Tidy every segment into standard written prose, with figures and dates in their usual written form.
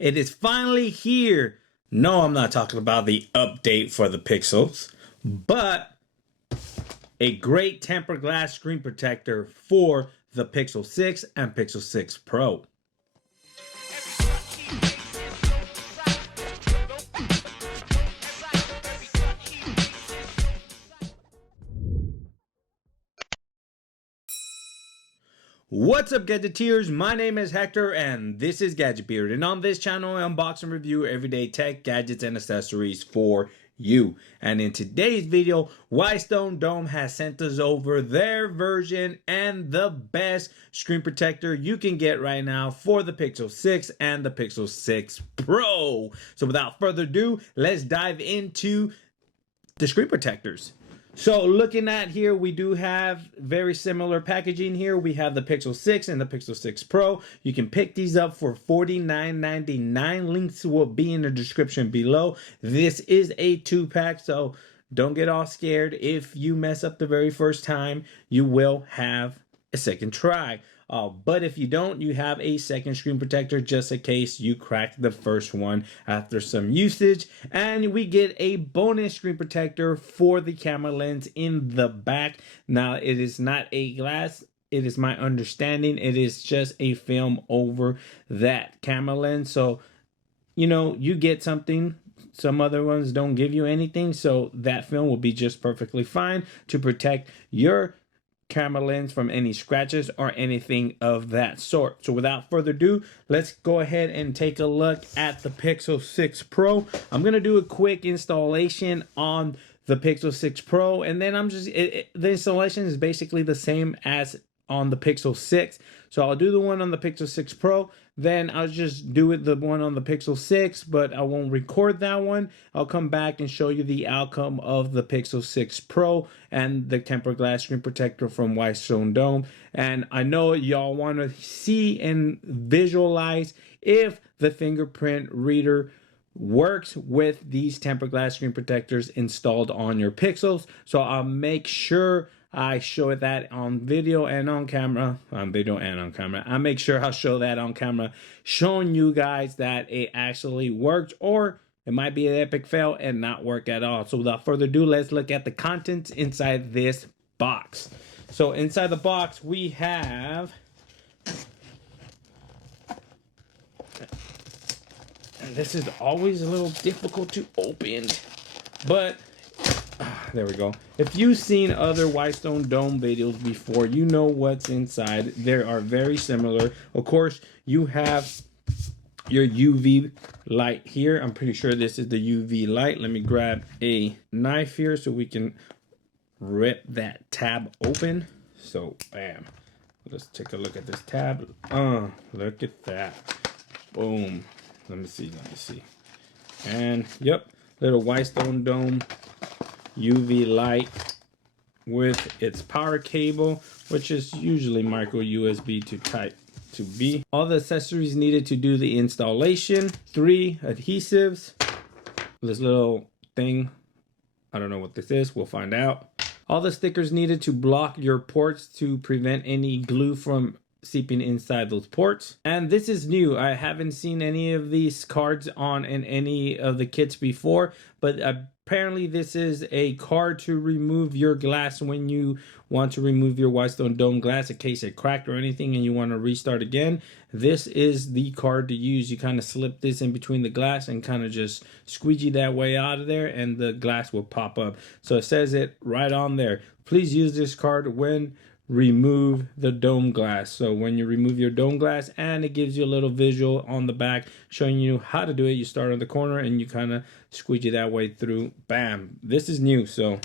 It is finally here. No, I'm not talking about the update for the Pixels, but a great tempered glass screen protector for the Pixel 6 and Pixel 6 Pro. What's up, Gadgeteers? My name is Hector and this is Gadget Beard, and on this channel I unbox and review everyday tech, gadgets, and accessories for you. And in today's video, Whitestone Dome has sent us over their version and the best screen protector you can get right now for the Pixel 6 and the Pixel 6 Pro. So without further ado, let's dive into the screen protectors. So looking at here, we do have very similar packaging here. We have the Pixel 6 and the Pixel 6 Pro. You can pick these up for $49.99. Links will be in the description below. This is a 2-pack, so don't get all scared. If you mess up the very first time, you will have a second try. But if you don't, you have a second screen protector just in case you crack the first one after some usage. And we get a bonus screen protector for the camera lens in the back. Now, it is not a glass. It is my understanding it is just a film over that camera lens. So, you know, you get something. Some other ones don't give you anything. So that film will be just perfectly fine to protect your camera lens from any scratches or anything of that sort. So without further ado, let's go ahead and take a look at the Pixel 6 Pro. I'm gonna do a quick installation on the Pixel 6 Pro, and then the installation is basically the same as on the Pixel 6. So I'll do the one on the Pixel 6 Pro, then I'll just do the one on the Pixel 6, but I won't record that one. I'll come back and show you the outcome of the Pixel 6 Pro and the tempered glass screen protector from Whitestone Dome. And I know y'all want to see and visualize if the fingerprint reader works with these tempered glass screen protectors installed on your Pixels. So I'll make sure I show that on video and on camera. I make sure I'll show that on camera, showing you guys that it actually worked, or it might be an epic fail and not work at all. So without further ado, let's look at the contents inside this box. So inside the box, we have, and this is always a little difficult to open, but there we go. If you've seen other Whitestone Dome videos before, you know what's inside. They are very similar. Of course, you have your UV light here. I'm pretty sure this is the UV light. Let me grab a knife here so we can rip that tab open. So, bam. Let's take a look at this tab. Look at that. Boom. Let me see. And, yep, little Whitestone Dome UV light with its power cable, which is usually micro USB to type to B. All the accessories needed to do the installation. 3 adhesives. This little thing, I don't know what this is, we'll find out. All the stickers needed to block your ports to prevent any glue from seeping inside those ports. And this is new. I haven't seen any of these cards on in any of the kits before, but apparently this is a card to remove your glass when you want to remove your Whitestone Dome glass in case it cracked or anything and you want to restart again. This is the card to use. You kind of slip this in between the glass and kind of just squeegee that way out of there, and the glass will pop up. So it says it right on there. Please use this card when remove the dome glass. So when you remove your dome glass, and it gives you a little visual on the back showing you how to do it. You start on the corner and you kind of squeegee that way through. Bam. This is new, so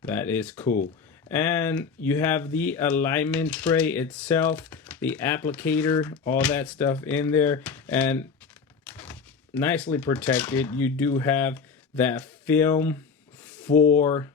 that is cool. And you have the alignment tray itself, the applicator, all that stuff in there, and nicely protected. You do have that film for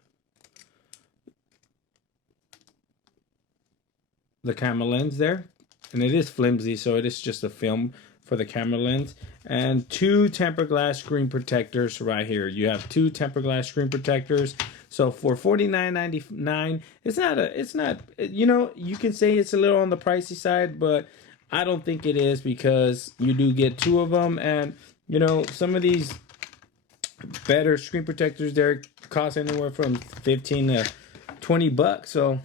the camera lens there, and it is flimsy, so it is just a film for the camera lens. And 2 tempered glass screen protectors right here. You have 2 tempered glass screen protectors. So for $49.99, it's not, you know, you can say it's a little on the pricey side, but I don't think it is, because you do get two of them, and you know, some of these better screen protectors, they're cost anywhere from 15 to 20 bucks. So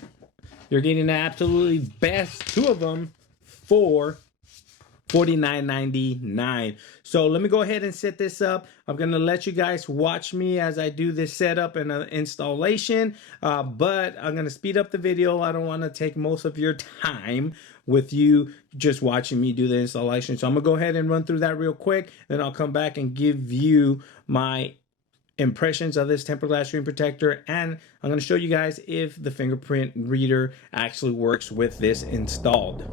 you're getting the absolutely best two of them for $49.99. So let me go ahead and set this up. I'm gonna let you guys watch me as I do this setup and installation, but I'm gonna speed up the video. I don't want to take most of your time with you just watching me do the installation, so I'm gonna go ahead and run through that real quick, then I'll come back and give you my impressions of this tempered glass screen protector, and I'm going to show you guys if the fingerprint reader actually works with this installed.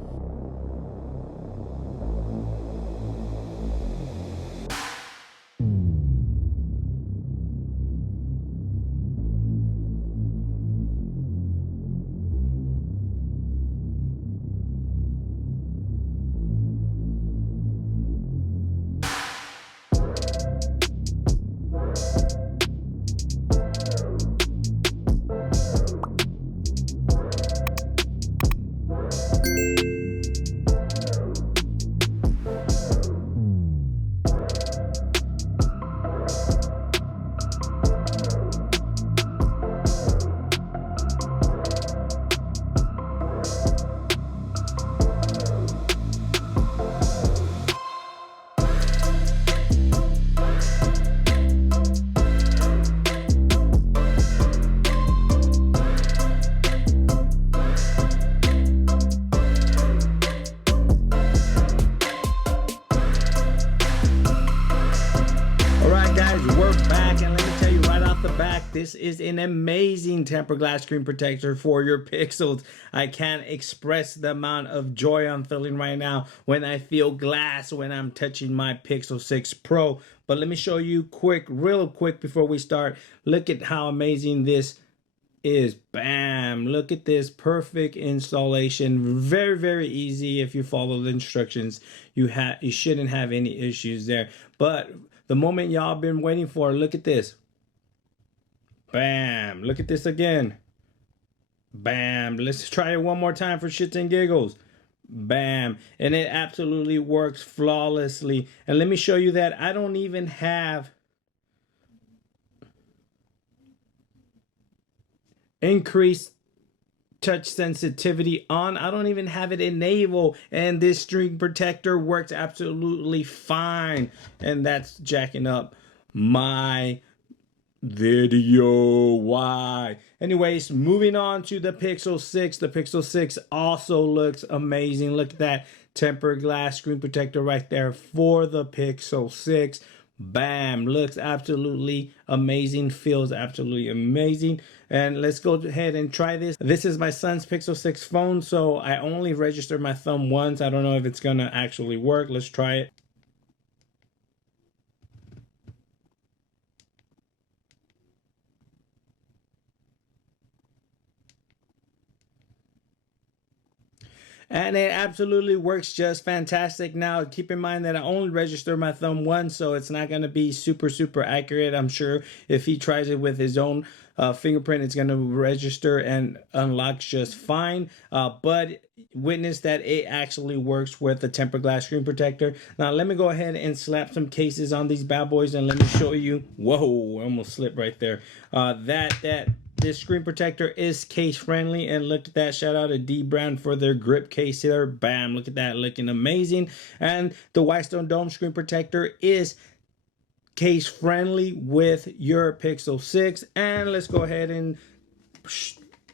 We're back, and let me tell you right off the back, this is an amazing tempered glass screen protector for your pixels. I can't express the amount of joy I'm feeling right now when I feel glass when I'm touching my Pixel 6 Pro. But let me show you real quick before we start. Look at how amazing this is. Bam, look at this perfect installation. Very easy. If you follow the instructions, you shouldn't have any issues there. But the moment y'all been waiting for, look at this. Bam, look at this again. Bam, let's try it one more time for shits and giggles. Bam, and it absolutely works flawlessly. And let me show you that I don't even have increased touch sensitivity on. I don't even have it enabled, and this screen protector works absolutely fine. And that's jacking up my video. Why? Anyways, moving on to the Pixel 6. The Pixel 6 also looks amazing. Look at that tempered glass screen protector right there for the Pixel 6. Bam, looks absolutely amazing, feels absolutely amazing. And let's go ahead and try this. This is my son's Pixel 6 phone, so I only registered my thumb once. I don't know if it's gonna actually work. Let's try it. And it absolutely works just fantastic. Now, keep in mind that I only registered my thumb once, so it's not going to be super accurate. I'm sure if he tries it with his own fingerprint, it's going to register and unlock just fine. But witness that it actually works with the tempered glass screen protector. Now, let me go ahead and slap some cases on these bad boys, and let me show you. Whoa, I almost slipped right there. This screen protector is case friendly, and look at that. Shout out to D Brand for their grip case here. Bam, look at that, looking amazing. And the Whitestone Dome screen protector is case friendly with your Pixel 6. And let's go ahead and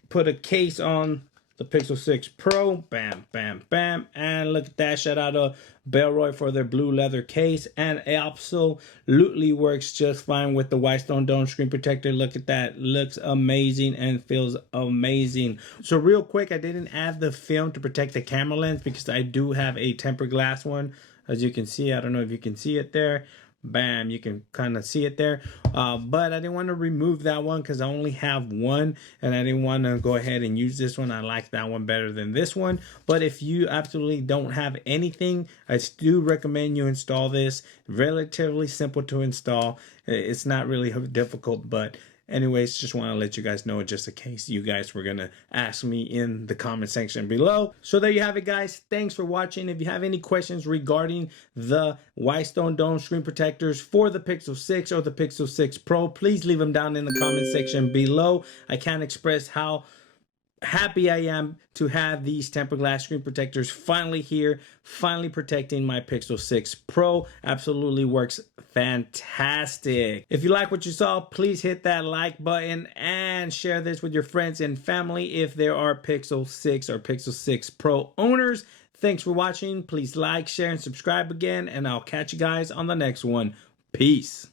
put a case on the Pixel 6 Pro. Bam, and look at that. Shout out to Bellroy for their blue leather case, and it absolutely works just fine with the Whitestone Dome screen protector. Look at that, looks amazing and feels amazing. So real quick, I didn't add the film to protect the camera lens because I do have a tempered glass one, as you can see. I don't know if you can see it there. Bam, you can kind of see it there, but I didn't want to remove that one because I only have one, and I didn't want to go ahead and use this one. I like that one better than this one. But if you absolutely don't have anything, I do recommend you install this. Relatively simple to install. It's not really difficult, but Anyways, just want to let you guys know just in case you guys were going to ask me in the comment section below. So there you have it, guys. Thanks for watching. If you have any questions regarding the Whitestone Dome screen protectors for the Pixel 6 or the Pixel 6 Pro, please leave them down in the comment section below. I can't express how happy I am to have these tempered glass screen protectors finally here, finally protecting my Pixel 6 Pro. Absolutely works fantastic. If you like what you saw, please hit that like button and share this with your friends and family if there are Pixel 6 or Pixel 6 Pro owners. Thanks for watching. Please like, share, and subscribe again, and I'll catch you guys on the next one. Peace.